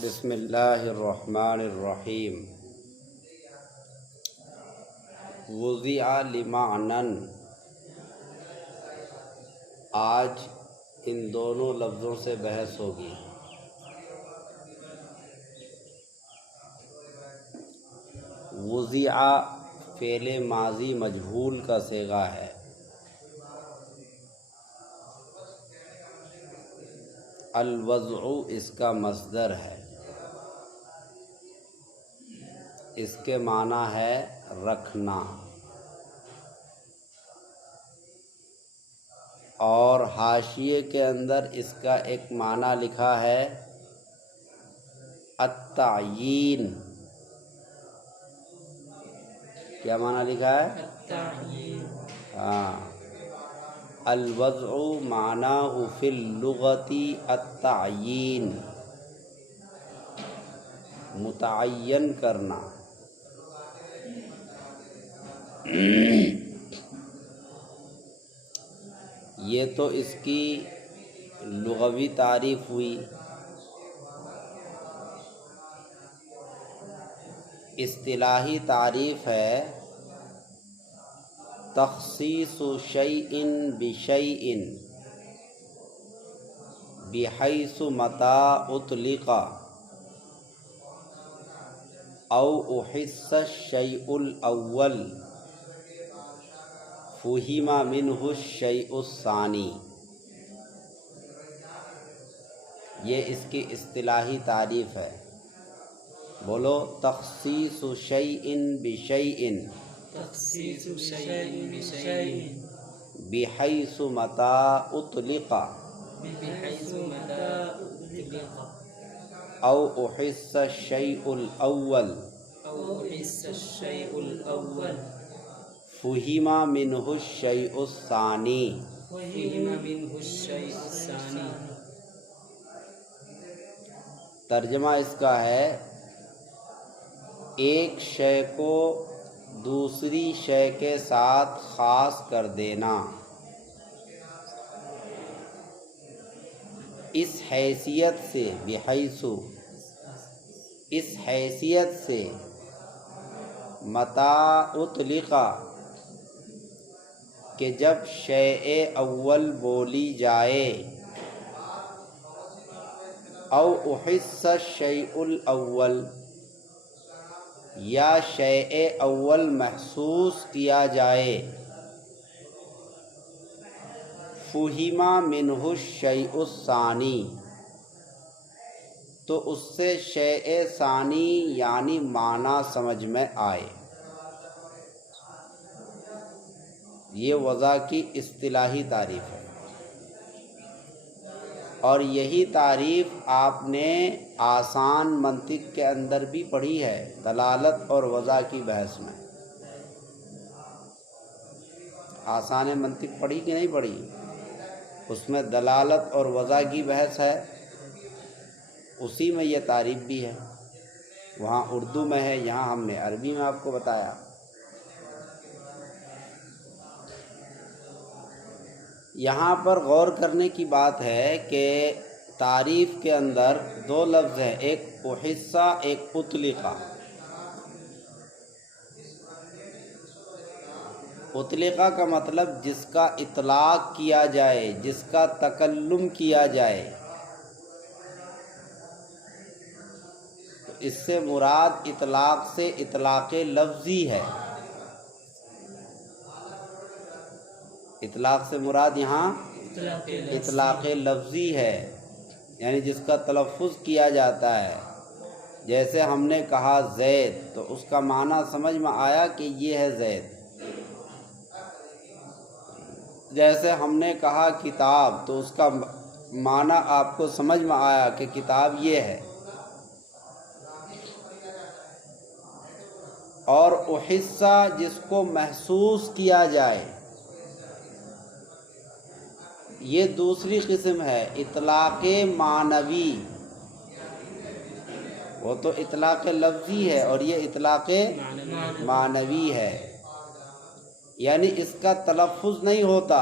بسم اللہ الرحمن الرحیم۔ وضع لمعنن، آج ان دونوں لفظوں سے بحث ہوگی۔ وضع فعل ماضی مجہول کا صیغہ ہے، الوضع اس کا مصدر ہے، اس کے معنی ہے رکھنا، اور حاشیے کے اندر اس کا ایک معنی لکھا ہے التعیین۔ کیا معنی لکھا ہے؟ التعیین۔ ہاں، الوضع معناہ فی اللغۃ التعیین، متعین کرنا۔ یہ تو اس کی لغوی تعریف ہوئی۔ اصطلاحی تعریف ہے تخصیص شیء بشیء بحیث متى اطلق او احس الشیء الاول فہم منہ الشیء الثانی۔ یہ اس کی اصطلاحی تعریف ہے۔ بولو، تخصیص شیء بشیء تخصیص شیء بشیء بحیث متى اطلق بحیث متى اطلق او احس الشیء الاول او احس الشیء الاول فہم منہ الشیء الثانی۔ فہم منہ الشیء الثانی۔ ترجمہ اس کا ہے ایک شے کو دوسری شے کے ساتھ خاص کر دینا، اس حیثیت سے، بحیث اس حیثیت سے، متى اطلق کہ جب شیء اول بولی جائے، او احس الشیء الاول یا شیء اول محسوس کیا جائے، فہم منہ الشیء الثانی تو اس سے شیء ثانی یعنی معنی سمجھ میں آئے۔ یہ وضع کی اصطلاحی تعریف ہے، اور یہی تعریف آپ نے آسان منطق کے اندر بھی پڑھی ہے، دلالت اور وضع کی بحث میں۔ آسان منطق پڑھی کہ نہیں پڑھی؟ اس میں دلالت اور وضع کی بحث ہے، اسی میں یہ تعریف بھی ہے۔ وہاں اردو میں ہے، یہاں ہم نے عربی میں آپ کو بتایا۔ یہاں پر غور کرنے کی بات ہے کہ تعریف کے اندر دو لفظ ہیں، ایک احسا، ایک اطلقا۔ اطلقا کا مطلب جس کا اطلاق کیا جائے، جس کا تکلم کیا جائے۔ تو اس سے مراد اطلاق سے اطلاق لفظی ہے۔ اطلاق سے مراد یہاں اطلاق لفظی ہے، یعنی جس کا تلفظ کیا جاتا ہے۔ جیسے ہم نے کہا زید، تو اس کا معنی سمجھ میں آیا کہ یہ ہے زید۔ جیسے ہم نے کہا کتاب، تو اس کا معنی آپ کو سمجھ میں آیا کہ کتاب یہ ہے۔ اور احسا جس کو محسوس کیا جائے، یہ دوسری قسم ہے، اطلاق معنوی۔ وہ تو اطلاق لفظی ہے اور یہ اطلاق معنوی ہے، یعنی اس کا تلفظ نہیں ہوتا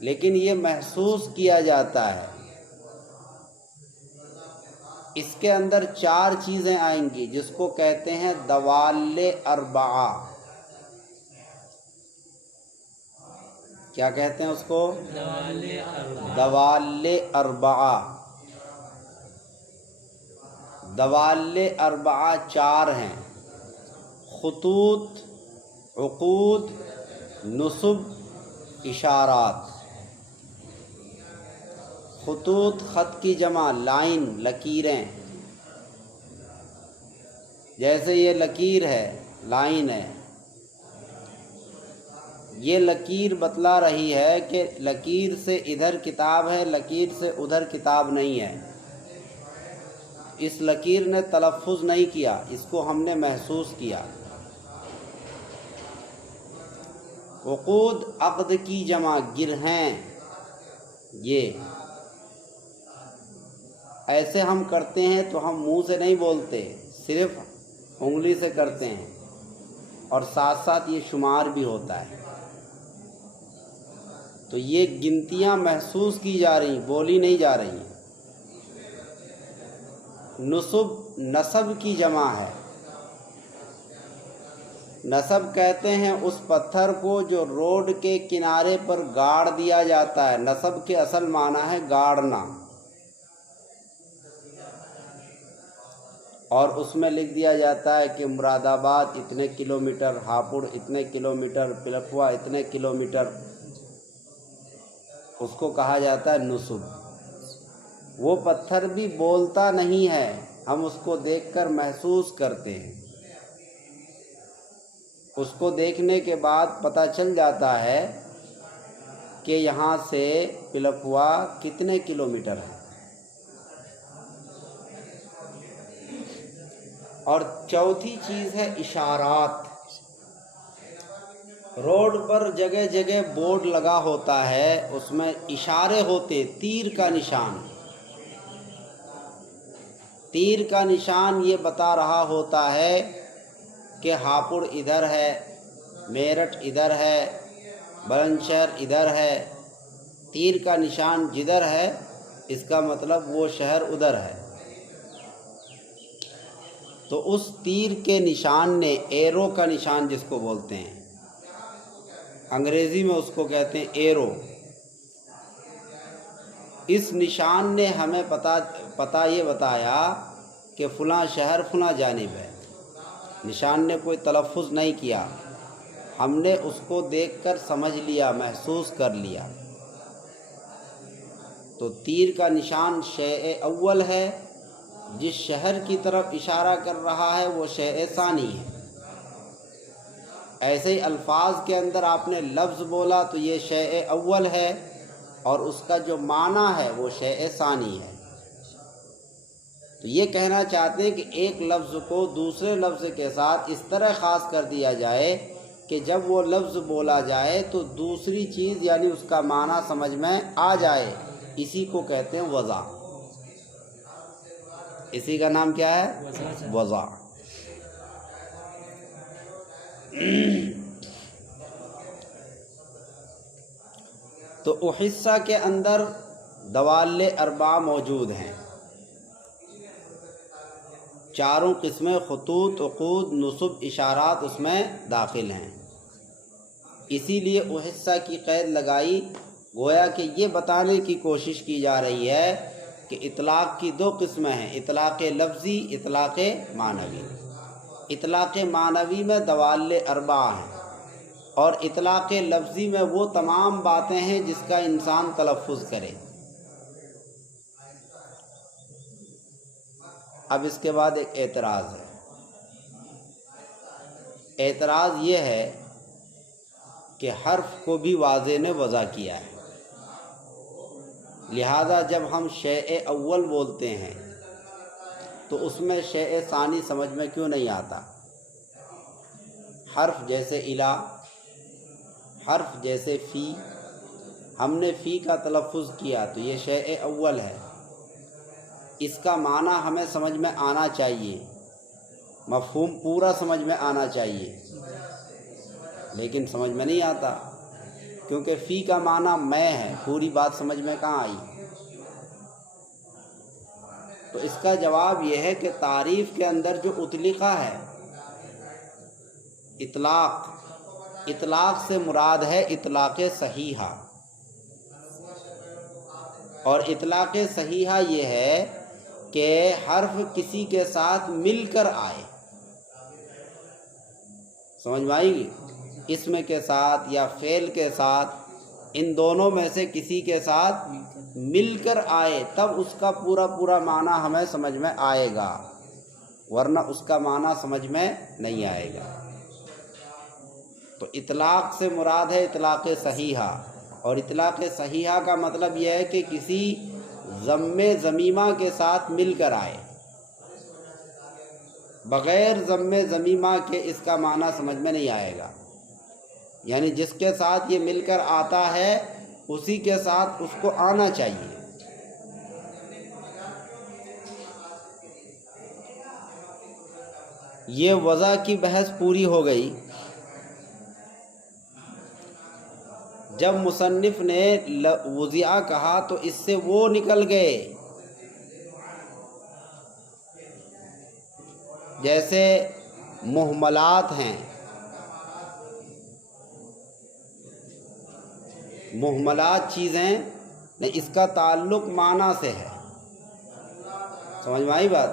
لیکن یہ محسوس کیا جاتا ہے۔ اس کے اندر 4 چیزیں آئیں گی جس کو کہتے ہیں دوال اربعہ. کیا کہتے ہیں اس کو؟ دوال اربعہ. دوال اربعہ 4 ہیں: خطوط، عقود، نصب، اشارات. خطوط خط کی جمع، لائن، لکیریں. جیسے یہ لکیر ہے، لائن ہے. یہ لکیر بتلا رہی ہے کہ لکیر سے ادھر کتاب ہے، لکیر سے ادھر کتاب نہیں ہے. اس لکیر نے تلفظ نہیں کیا، اس کو ہم نے محسوس کیا. عقود عقد کی جمع، گرہیں. یہ ایسے ہم کرتے ہیں تو ہم منہ سے نہیں بولتے، صرف انگلی سے کرتے ہیں، اور ساتھ ساتھ یہ شمار بھی ہوتا ہے. تو یہ گنتیاں محسوس کی جا رہی، بولی نہیں جا رہی. نصب نصب کی جمع ہے. نصب کہتے ہیں اس پتھر کو جو روڈ کے کنارے پر گاڑ دیا جاتا ہے. نصب کے اصل معنی ہے گاڑنا، اور اس میں لکھ دیا جاتا ہے کہ مراد آباد اتنے کلومیٹر، ہاپوڑ اتنے کلومیٹر، پلکھوا اتنے کلومیٹر. اس کو کہا جاتا ہے نصب. وہ پتھر بھی بولتا نہیں ہے، ہم اس کو دیکھ کر محسوس کرتے ہیں. اس کو دیکھنے کے بعد پتہ چل جاتا ہے کہ یہاں سے پلکھوا کتنے کلومیٹر ہے. اور چوتھی چیز ہے اشارات. روڈ پر جگہ جگہ بورڈ لگا ہوتا ہے، اس میں اشارے ہوتے. تیر کا نشان، تیر کا نشان یہ بتا رہا ہوتا ہے کہ ہاپوڑ ادھر ہے، میرٹھ ادھر ہے، بلند شہر ادھر ہے. تیر کا نشان جدھر ہے اس کا مطلب وہ شہر ادھر ہے. تو اس تیر کے نشان نے، ایرو کا نشان جس کو بولتے ہیں، انگریزی میں اس کو کہتے ہیں ایرو. اس نشان نے ہمیں پتہ یہ بتایا کہ فلاں شہر فلاں جانب ہے. نشان نے کوئی تلفظ نہیں کیا، ہم نے اس کو دیکھ کر سمجھ لیا، محسوس کر لیا. تو تیر کا نشان شیء اول ہے. جس شہر کی طرف اشارہ کر رہا ہے وہ شیء ثانی ہے. ایسے ہی الفاظ کے اندر آپ نے لفظ بولا تو یہ شیء اول ہے، اور اس کا جو معنی ہے وہ شیء ثانی ہے. تو یہ کہنا چاہتے ہیں کہ ایک لفظ کو دوسرے لفظ کے ساتھ اس طرح خاص کر دیا جائے کہ جب وہ لفظ بولا جائے تو دوسری چیز یعنی اس کا معنی سمجھ میں آ جائے. اسی کو کہتے ہیں وضع. اسی کا نام کیا ہے؟ وضع. تو احصہ کے اندر دوال اربعہ موجود ہیں. 4 قسمیں خطوط، عقود، نصب، اشارات اس میں داخل ہیں. اسی لیے احصہ کی قید لگائی، گویا کہ یہ بتانے کی کوشش کی جا رہی ہے کہ اطلاق کی 2 قسمیں ہیں: اطلاق لفظی، اطلاق معنوی. اطلاق معنوی میں دوال اربعہ ہیں، اور اطلاق لفظی میں وہ تمام باتیں ہیں جس کا انسان تلفظ کرے. اب اس کے بعد ایک اعتراض ہے. اعتراض یہ ہے کہ حرف کو بھی واضح نے وضع کیا ہے، لہذا جب ہم شیء اول بولتے ہیں تو اس میں شیء ثانی سمجھ میں کیوں نہیں آتا؟ حرف جیسے الا، حرف جیسے فی، ہم نے فی کا تلفظ کیا تو یہ شیء اول ہے. اس کا معنی ہمیں سمجھ میں آنا چاہیے، مفہوم پورا سمجھ میں آنا چاہیے، لیکن سمجھ میں نہیں آتا کیونکہ فی کا معنی میں ہے. پوری بات سمجھ میں کہاں آئی؟ تو اس کا جواب یہ ہے کہ تعریف کے اندر جو اطلقہ ہے، اطلاق سے مراد ہے اطلاق صحیحہ، اور اطلاق صحیحہ یہ ہے کہ حرف کسی کے ساتھ مل کر آئے، سمجھ میں آئے گی، اسم کے ساتھ یا فعل کے ساتھ، ان دونوں میں سے کسی کے ساتھ مل کر آئے، تب اس کا پورا معنی ہمیں سمجھ میں آئے گا، ورنہ اس کا معنی سمجھ میں نہیں آئے گا۔ تو اطلاق سے مراد ہے اطلاق صحیحہ، اور اطلاق صحیحہ کا مطلب یہ ہے کہ کسی ضم ضمیمہ کے ساتھ مل کر آئے، بغیر ضم ضمیمہ کے اس کا معنی سمجھ میں نہیں آئے گا، یعنی جس کے ساتھ یہ مل کر آتا ہے اسی کے ساتھ اس کو آنا چاہیے۔ یہ وضع کی بحث پوری ہو گئی۔ جب مصنف نے وضع کہا تو اس سے وہ نکل گئے جیسے مہملات ہیں، مہملات چیزیں، اس کا تعلق معنی سے ہے، سمجھ میں آئی بات؟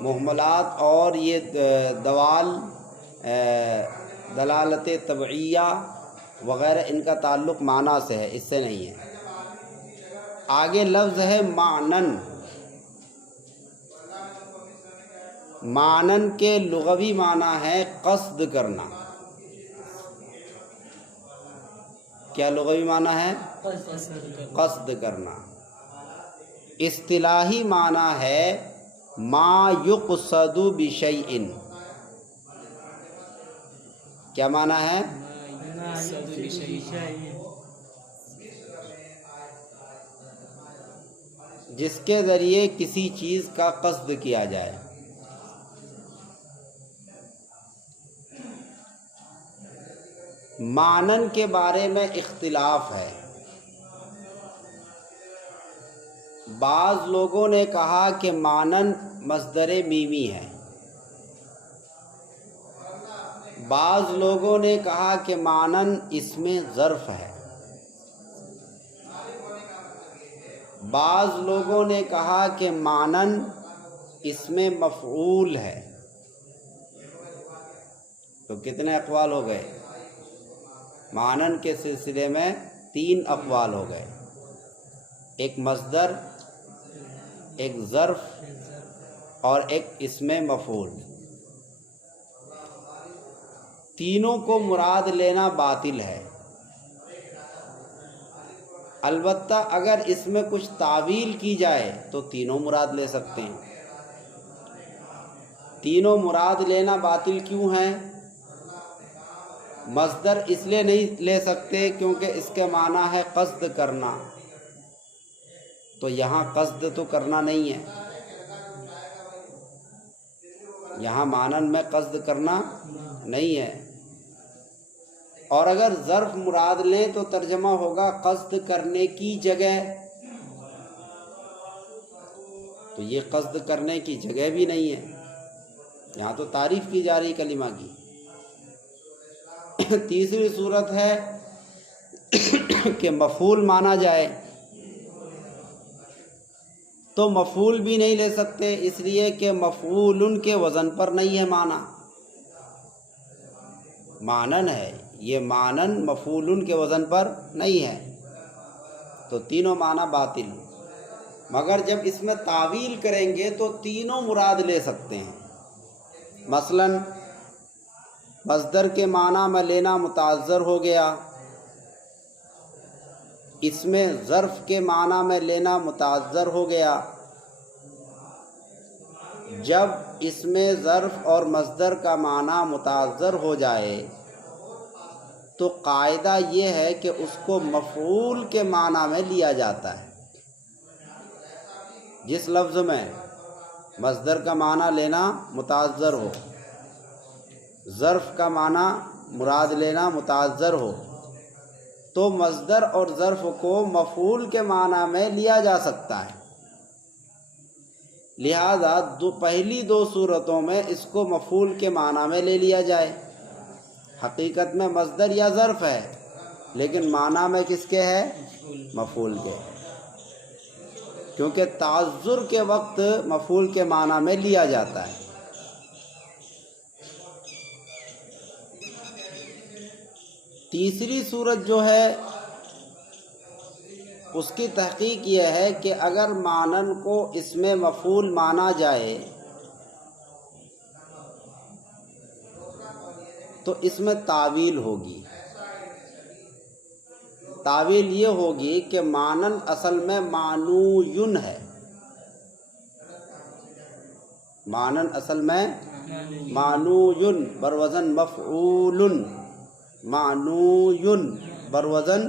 مہملات اور یہ دوال، دلالت تبعیہ وغیرہ، ان کا تعلق معنی سے ہے، اس سے نہیں ہے۔ آگے لفظ ہے معنن۔ معنن کے لغوی معنی ہے قصد کرنا۔ کیا لغوی معنی ہے؟ قصد کرنا۔ اصطلاحی معنی ہے ما یقصد بشیء۔ کیا معنی ہے؟ جس کے ذریعے کسی چیز کا قصد کیا جائے۔ معنن کے بارے میں اختلاف ہے۔ بعض لوگوں نے کہا کہ معنن مصدر میمی ہے، بعض لوگوں نے کہا کہ معنن اسم ظرف ہے، بعض لوگوں نے کہا کہ معنن اسم مفعول ہے۔ تو کتنے اقوال ہو گئے؟ معنن کے سلسلے میں 3 اقوال ہو گئے، ایک مصدر، ایک ظرف اور ایک اسم مفعول۔ تینوں کو مراد لینا باطل ہے، البتہ اگر اس میں کچھ تعویل کی جائے تو تینوں مراد لے سکتے ہیں۔ تینوں مراد لینا باطل کیوں ہے؟ مصدر اس لیے نہیں لے سکتے کیونکہ اس کے معنی ہے قصد کرنا، تو یہاں قصد تو کرنا نہیں ہے، یہاں معنن میں قصد کرنا نہیں ہے۔ اور اگر ظرف مراد لیں تو ترجمہ ہوگا قصد کرنے کی جگہ، تو یہ قصد کرنے کی جگہ بھی نہیں ہے، یہاں تو تعریف کی جا رہی کلمہ کی۔ تیسری صورت ہے کہ مفعول مانا جائے، تو مفعول بھی نہیں لے سکتے، اس لیے کہ مفعول کے وزن پر نہیں ہے معنی، معنن ہے، یہ معنن مفعول کے وزن پر نہیں ہے، تو تینوں معنی باطل۔ مگر جب اس میں تعویل کریں گے تو تینوں مراد لے سکتے ہیں۔ مثلا مصدر کے معنی میں لینا متعذر ہو گیا، اس میں ظرف کے معنی میں لینا متعذر ہو گیا۔ جب اس میں ظرف اور مصدر کا معنی متعذر ہو جائے تو قاعدہ یہ ہے کہ اس کو مفعول کے معنی میں لیا جاتا ہے۔ جس لفظ میں مصدر کا معنی لینا متعذر ہو، ظرف کا معنی مراد لینا متعذر ہو، تو مصدر اور ظرف کو مفعول کے معنی میں لیا جا سکتا ہے۔ لہذا پہلی دو صورتوں میں اس کو مفعول کے معنی میں لے لیا جائے، حقیقت میں مصدر یا ظرف ہے لیکن معنی میں کس کے ہے؟ مفعول کے، کیونکہ تعذر کے وقت مفعول کے معنی میں لیا جاتا ہے۔ تیسری صورت جو ہے اس کی تحقیق یہ ہے کہ اگر مانن کو اس میں مفعول مانا جائے تو اس میں تعویل ہوگی۔ تعویل یہ ہوگی کہ مانن اصل میں معنوین ہے، مانن اصل میں معنوین بروزن مفعول، معنوین بروزن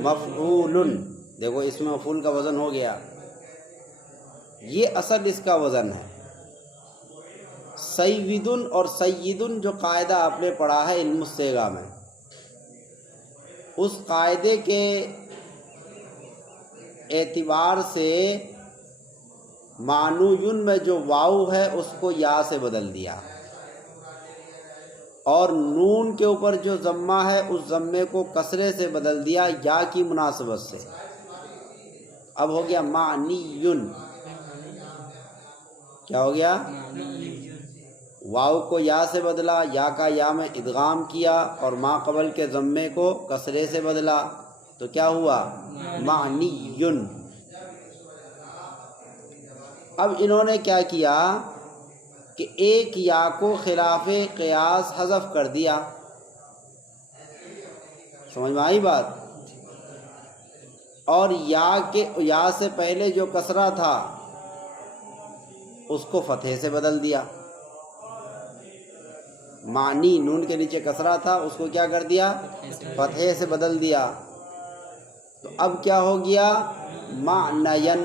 مفعول، دیکھو اس میں مفعول کا وزن ہو گیا، یہ اصل اس کا وزن ہے۔ سیدن اور سیدن جو قاعدہ آپ نے پڑھا ہے علم الصیغہ میں، اس قاعدے کے اعتبار سے معنوین میں جو واو ہے اس کو یا سے بدل دیا، اور نون کے اوپر جو ضمہ ہے اس ضمے کو کسرے سے بدل دیا یا کی مناسبت سے، اب ہو گیا معنیون۔ کیا ہو گیا؟ واو کو یا سے بدلا، یا کا یا میں ادغام کیا اور ما قبل کے ضمے کو کسرے سے بدلا تو کیا ہوا؟ معنیون۔ اب انہوں نے کیا کیا کہ ایک یا کو خلاف قیاس حذف کر دیا، سمجھ میں آئی بات؟ اور یا سے پہلے جو کسرہ تھا اس کو فتحے سے بدل دیا، معنی نون کے نیچے کسرہ تھا اس کو کیا کر دیا؟ فتحے سے بدل دیا، تو اب کیا ہو گیا؟ معنین،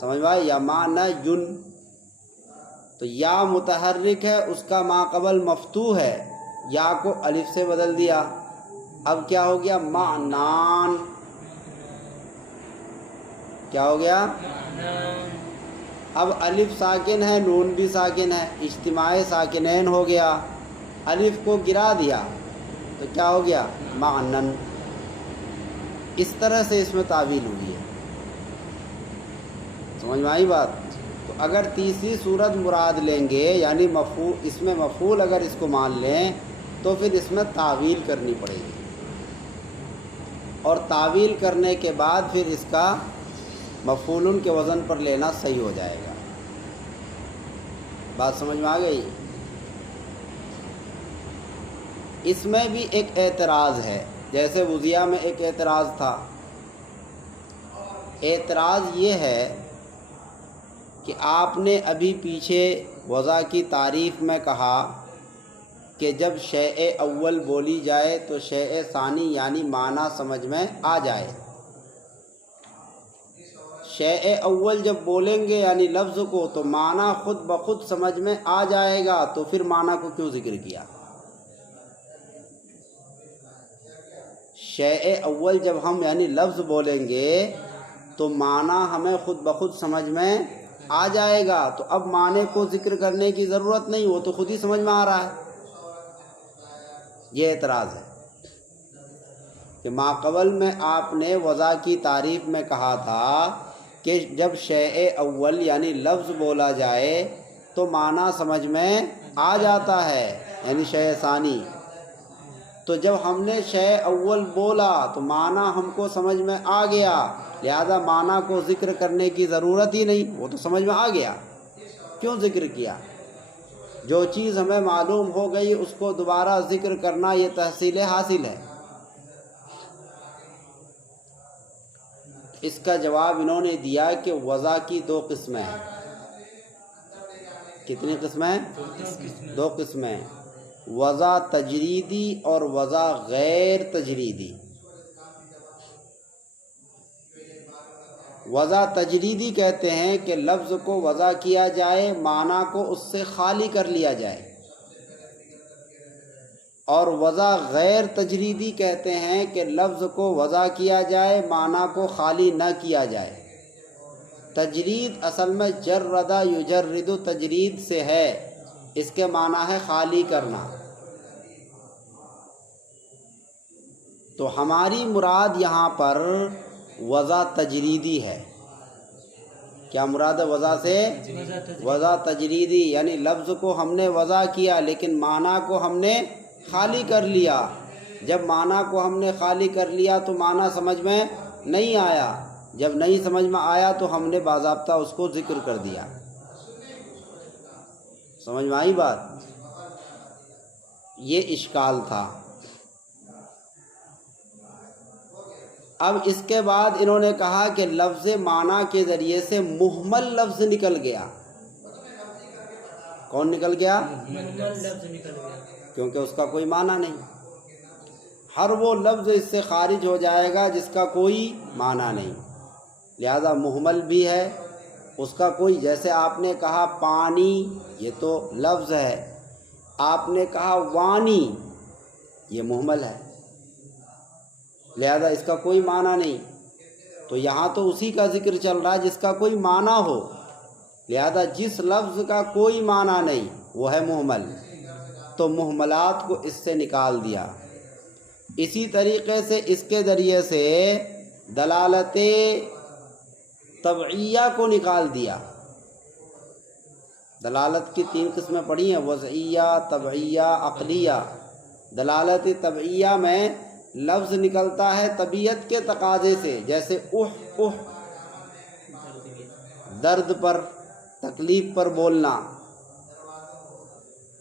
سمجھ میں آئی؟ یا معنیون، تو یا متحرک ہے اس کا ما قبل مفتوح ہے، یا کو الف سے بدل دیا، اب کیا ہو گیا؟ معنان۔ کیا ہو گیا؟ اب الف ساکن ہے، نون بھی ساکن ہے، اجتماع ساکنین ہو گیا، الف کو گرا دیا تو کیا ہو گیا؟ معنن۔ اس طرح سے اس میں تعویل ہوئی ہے، سمجھ میں آئی بات؟ تو اگر تیسری صورت مراد لیں گے یعنی مفعول، اس میں مفعول اگر اس کو مان لیں تو پھر اس میں تعویل کرنی پڑے گی، اور تعویل کرنے کے بعد پھر اس کا مفعول کے وزن پر لینا صحیح ہو جائے گا۔ بات سمجھ میں آ گئی؟ اس میں بھی ایک اعتراض ہے، جیسے وضیہ میں ایک اعتراض تھا۔ اعتراض یہ ہے کہ آپ نے ابھی پیچھے وضع کی تعریف میں کہا کہ جب شیء اول بولی جائے تو شیء ثانی یعنی معنی سمجھ میں آ جائے۔ شیء اول جب بولیں گے یعنی لفظ کو تو معنی خود بخود سمجھ میں آ جائے گا، تو پھر معنی کو کیوں ذکر کیا؟ شیء اول جب ہم یعنی لفظ بولیں گے تو معنی ہمیں خود بخود سمجھ میں آ جائے گا، تو اب معنی کو ذکر کرنے کی ضرورت نہیں، وہ تو خود ہی سمجھ میں آ رہا ہے۔ یہ اعتراض ہے کہ ما قبل میں آپ نے وضع کی تعریف میں کہا تھا کہ جب شیء اول یعنی لفظ بولا جائے تو معنی سمجھ میں آ جاتا ہے، یعنی شیء ثانی۔ تو جب ہم نے شیء اول بولا تو معنی ہم کو سمجھ میں آ گیا، لہذا معنی کو ذکر کرنے کی ضرورت ہی نہیں، وہ تو سمجھ میں آ گیا، کیوں ذکر کیا؟ جو چیز ہمیں معلوم ہو گئی اس کو دوبارہ ذکر کرنا یہ تحصیل حاصل ہے۔ اس کا جواب انہوں نے دیا کہ وضع کی دو قسمیں ہیں۔ کتنی قسمیں؟ دو قسمیں، وضع تجریدی اور وضع غیر تجریدی۔ وضع تجریدی کہتے ہیں کہ لفظ کو وضع کیا جائے، معنی کو اس سے خالی کر لیا جائے، اور وضع غیر تجریدی کہتے ہیں کہ لفظ کو وضع کیا جائے، معنی کو خالی نہ کیا جائے۔ تجرید اصل میں جردا یجرد تجرید سے ہے، اس کے معنی ہے خالی کرنا۔ تو ہماری مراد یہاں پر وضع تجریدی ہے۔ کیا مراد ہے وضع سے؟ وضع تجریدی، یعنی لفظ کو ہم نے وضع کیا لیکن معنی کو ہم نے خالی کر لیا۔ جب معنی کو ہم نے خالی کر لیا تو معنی سمجھ میں نہیں آیا، جب نہیں سمجھ میں آیا تو ہم نے باضابطہ اس کو ذکر کر دیا۔ سمجھ میں آئی بات؟ یہ اشکال تھا۔ اب اس کے بعد انہوں نے کہا کہ لفظ معنی کے ذریعے سے مہمل لفظ نکل گیا۔ کون نکل گیا؟ مہمل لفظ نکل گیا، کیونکہ اس کا کوئی معنی نہیں۔ ہر وہ لفظ اس سے خارج ہو جائے گا جس کا کوئی معنی نہیں، لہذا مہمل بھی ہے، اس کا کوئی، جیسے آپ نے کہا پانی، یہ تو لفظ ہے، آپ نے کہا وانی، یہ مہمل ہے، لہذا اس کا کوئی معنی نہیں۔ تو یہاں تو اسی کا ذکر چل رہا ہے جس کا کوئی معنی ہو، لہذا جس لفظ کا کوئی معنی نہیں وہ ہے مہمل، تو مہملات کو اس سے نکال دیا۔ اسی طریقے سے اس کے ذریعے سے دلالت طبعیہ کو نکال دیا۔ دلالت کی 3 قسمیں پڑھی ہیں، وضعیہ، طبعیہ، عقلیہ۔ دلالت طبعیہ میں لفظ نکلتا ہے طبیعت کے تقاضے سے، جیسے اح اح، درد پر، تکلیف پر بولنا،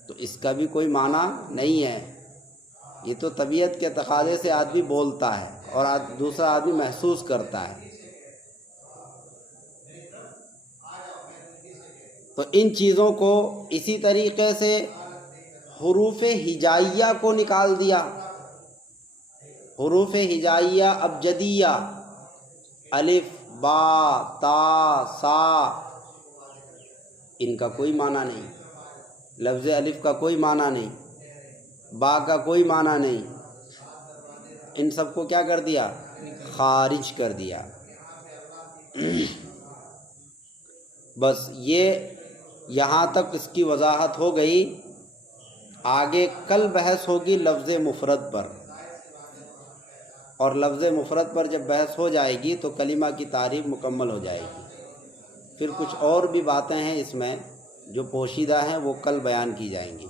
تو اس کا بھی کوئی معنی نہیں ہے، یہ تو طبیعت کے تقاضے سے آدمی بولتا ہے اور دوسرا آدمی محسوس کرتا ہے۔ تو ان چیزوں کو اسی طریقے سے حروف ہجائیہ کو نکال دیا۔ حروف ہجائیہ ابجدیہ، الف، با، تا، سا، ان کا کوئی معنی نہیں۔ لفظ الف کا کوئی معنی نہیں، با کا کوئی معنی نہیں، ان سب کو کیا کر دیا؟ خارج کر دیا۔ بس یہ یہاں تک اس کی وضاحت ہو گئی۔ آگے کل بحث ہوگی لفظ مفرد پر، اور لفظ مفرد پر جب بحث ہو جائے گی تو کلمہ کی تعریف مکمل ہو جائے گی۔ پھر کچھ اور بھی باتیں ہیں اس میں جو پوشیدہ ہیں، وہ کل بیان کی جائیں گی۔